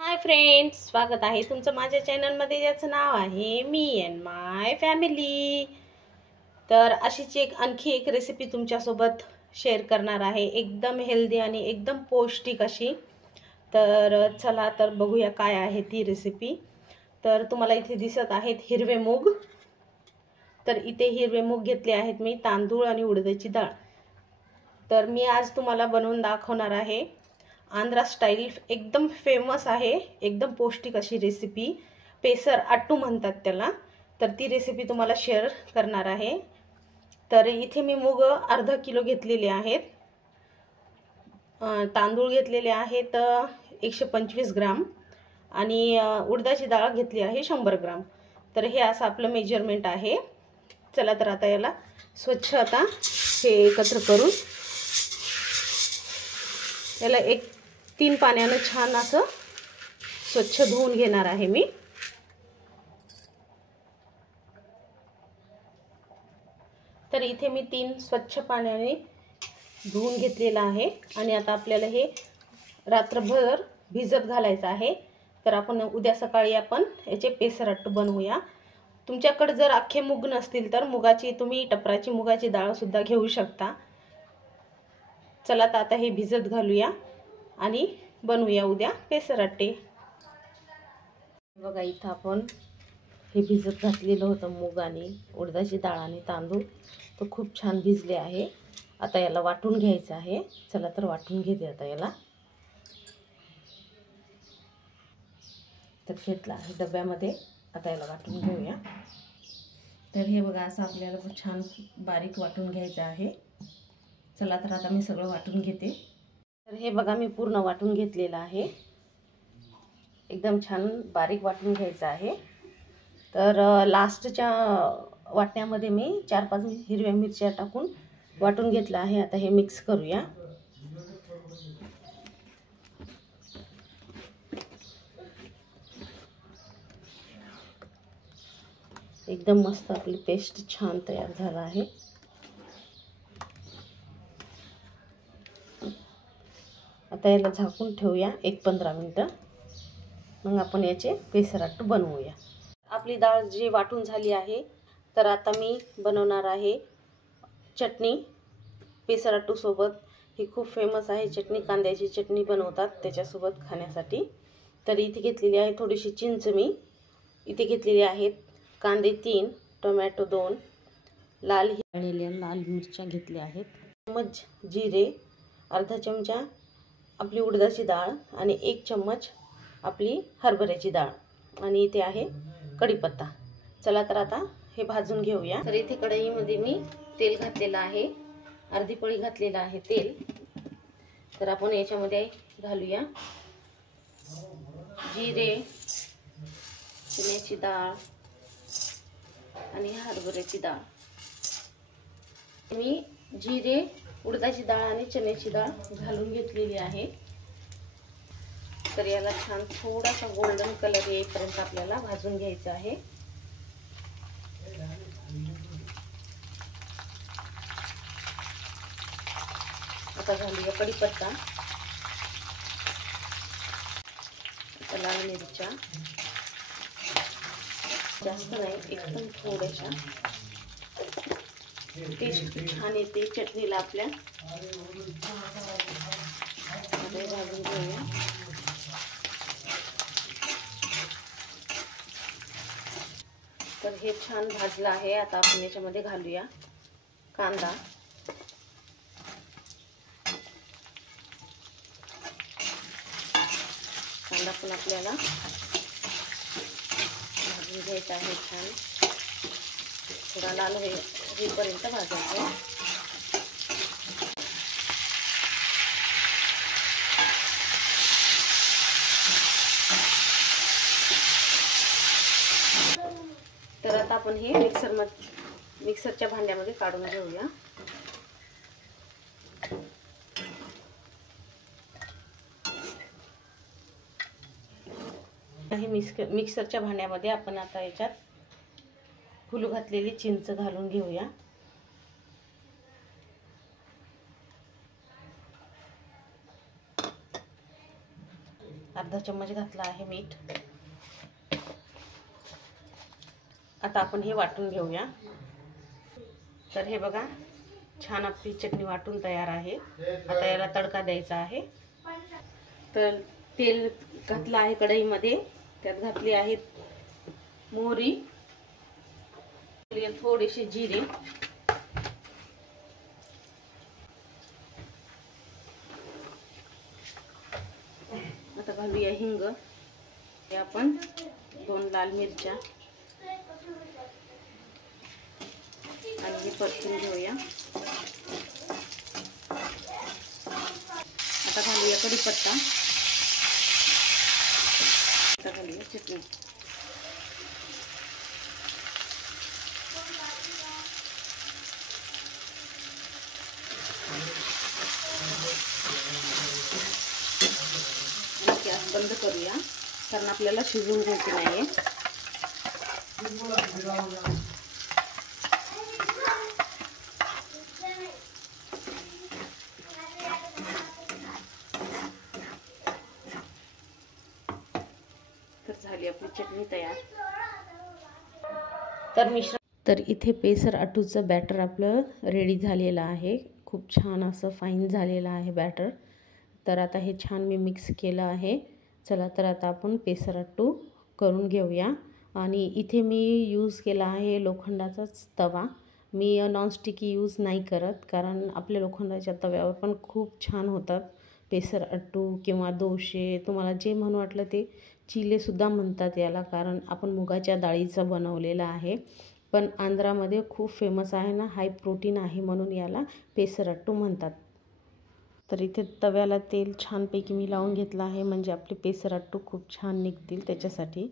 Hi friends, स्वागत आहे तुमचं माझ्या चॅनलमध्ये, ज्याचं नाव आहे मी अँड माय फॅमिली. तर अशीच आणखी एक रेसिपी तुमच्यासोबत शेअर करणार आहे, एकदम हेल्दी आणि एकदम पौष्टिक अशी. तर चला तर बघूया काय आहे ती रेसिपी. तर तुम्हाला इथे दिसत आहेत हिरवे मूग. तर इथे हिरवे मूग घेतले आहेत मी, तांदूळ आणि उडदाची डाळ. तर मी आज तुम्हाला बनवून दाखवणार आहे आंध्रा स्टाईल, एकदम फेमस आहे, एकदम पौष्टिक अशी रेसिपी. पेसर अट्टू म्हणतात त्याला. तर ती रेसिपी तुम्हाला शेअर करणार आहे. तर इथे मी मूग अर्धा किलो घेतलेले आहेत, तांदूळ घेतलेले आहेत 125 ग्राम आणि उडदाची डाळ घेतली आहे 100 ग्राम. तर हे असं आपलं मेजरमेंट आहे. चला तर आता याला स्वच्छ आता हे एकत्र करून याला 3 पाण्याने छान असं स्वच्छ धुवून घेणार आहे मी. तर इथे मी 3 स्वच्छ पाण्याने धुवून घेतलेला आहे आणि आता आपल्याला हे रात्रभर भिजत घालायचं आहे. तर आपण उद्या सकाळी आपण याचे पेसरट्टू बनवूया. तुमच्याकडे जर अख्खे मूग नसतील तर मुगाची, तुम्ही टपराची मुगाची डाळ सुद्धा घेऊ शकता. चला तर आता हे भिजत घालूया आणि बनवूया उद्या पेसरट्टे. बघा इथं आपण हे भिजत घातलेलं होतं मूग आणि उडदाची डाळ आणि तांदूळ. तो खूप छान भिजले आहे. आता याला वाटून घ्यायचं आहे. चला तर वाटून घेते आता याला. तर घेतला आहे डब्यामध्ये, आता याला वाटून घेऊया. तर हे बघा असं आपल्याला छान बारीक वाटून घ्यायचं आहे. चला तर आता मी सगळं वाटून घेते. तर हे बघा मी पूर्ण वाटून घेतलेलं आहे, एकदम छान बारीक वाटून घ्यायचं आहे. तर लास्टच्या वाटण्यामध्ये मी 4-5 हिरव्या मिरच्या टाकून वाटून घेतलं आहे. आता हे मिक्स करूया. एकदम मस्त आपली पेस्ट छान तयार झाला आहे. आता याला झाकून ठेवूया 1-15 मिनिटं, मग आपण याचे पेसरट्टू बनवूया. आपली डाळ जी वाटून झाली आहे, तर आता मी बनवणार आहे चटणी पेसरट्टू सोबत. ही खूप फेमस आहे चटणी, कांद्याची चटणी बनवतात त्याच्यासोबत खाण्यासाठी. तर इथे घेतलेली आहे थोडीशी चिंच. मी इथे घेतलेली आहेत कांदे 3, टोमॅटो 2, लाल मिरच्या घेतल्या आहेत, चम्मच जिरे, अर्धा चमचा आपली उडदाची डाळ आणि 1 चम्मच आपली हरभऱ्याची डाळ आणि इथे आहे कढीपत्ता. चला तर आता हे भाजून घेऊया. तर इथे कढईमध्ये मी तेल घातलेलं आहे, अर्धी पळी घातलेलं आहे तेल. तर आपण याच्यामध्ये घालूया जिरे, चण्याची डाळ आणि हरभऱ्याची डाळ. मी जिरे, उडदाची डाळ आणि चण्याची डाळ घालून घेतलेली आहे. तर याला छान थोडासा गोल्डन कलर येईपर्यंत आपल्याला भाजून घ्यायचं आहे. आता घालूया कढीपत्ता, आता लाल मिरच्या, जास्त नाही, एकदम थोड्याशा. टेस्ट छान येते चटणीला आपल्या. आता भाजून घेऊया. तर हे छान भाजलं आहे. आता आपण याच्यामध्ये घालूया कांदा. कांदा पण आपल्याला भाजून घ्यायचा आहे छान, थोडा लाल होईपर्यंत भाजायचा. तर आता आपण हे मिक्सरच्या भांड्यामध्ये काढून घेऊया. हे मिक्सरच्या भांड्यामध्ये आपण आता याच्यात फुल घातलेली चिंच घालून घेऊया. अर्धा चम्मच घातला आहे मीठ. आता आपण हे वाटून घेऊया. तर हे बघा, छान आपली चटणी वाटून तयार आहे. आता याला तडका द्यायचा आहे. तर तेल घातलं आहे कढईमध्ये, त्यात घातली आहेत मोहरी, थोडेसे जिरे, आता घालूया हिंग, हे आपण 2 लाल मिरच्या आणि हे परतून घेऊया. आता घालूया कढीपत्ता, आता घालूया चटणी. गॅस बंद करूया, कारण आपल्याला शिजवून घ्यायची नाहीये. तर झाली आपली चटणी तयार. तर इथे पेसर अटूचं बॅटर आपलं रेडी झालेलं आहे. खूप छान असं फाईन झालेलं आहे बॅटर. तर आता हे छान मी मिक्स केलं आहे. चला तर आता आपण पेसर अट्टू करून घेऊया. आणि इथे मी यूज केला आहे लोखंडाचाच तवा. मी नॉनस्टिकी यूज नाही करत, कारण आपल्या लोखंडाच्या तव्यावर पण खूप छान होतात पेसर अट्टू किंवा डोसे. तुम्हाला जे म्हणू वाटलं ते. चिलेसुद्धा म्हणतात याला, कारण आपण मुगाच्या डाळीचं बनवलेलं आहे. पण आंध्रामध्ये खूप फेमस आहे ना, हाय प्रोटीन आहे म्हणून याला पेसर अट्टू म्हणतात. तर इथे तव्याला तेल छानपैकी मी लावून घेतलं आहे, म्हणजे आपले पेसर अट्टू खूप छान निघतील त्याच्यासाठी.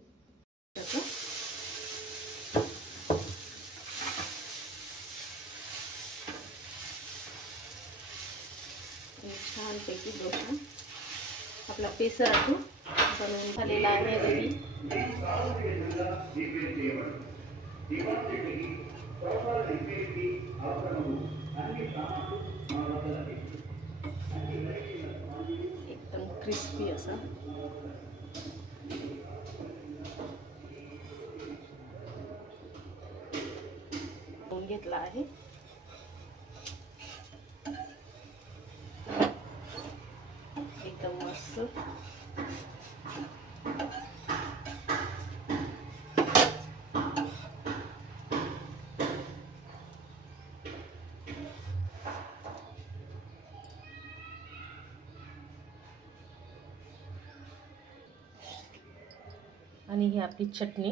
छानपैकी डोसा आपला पेसर अट्टू बनवून झालेला आहे रेडी. एकदम क्रिस्पी असा घेतला आहे. एकदम मस्त. आणि ही आपली चटणी.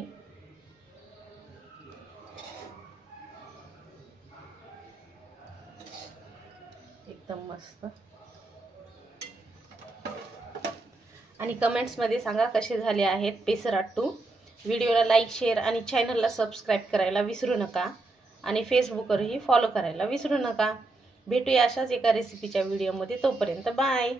एकदम मस्त. आणि कमेंट्समध्ये सांगा कसे झाले आहेत पेसर अट्टू. व्हिडिओला लाईक, शेअर आणि चॅनलला सबस्क्राईब करायला विसरू नका. आणि फेसबुकवरही फॉलो करायला विसरू नका. भेटूया अशाच एका रेसिपीच्या व्हिडिओमध्ये. तोपर्यंत बाय.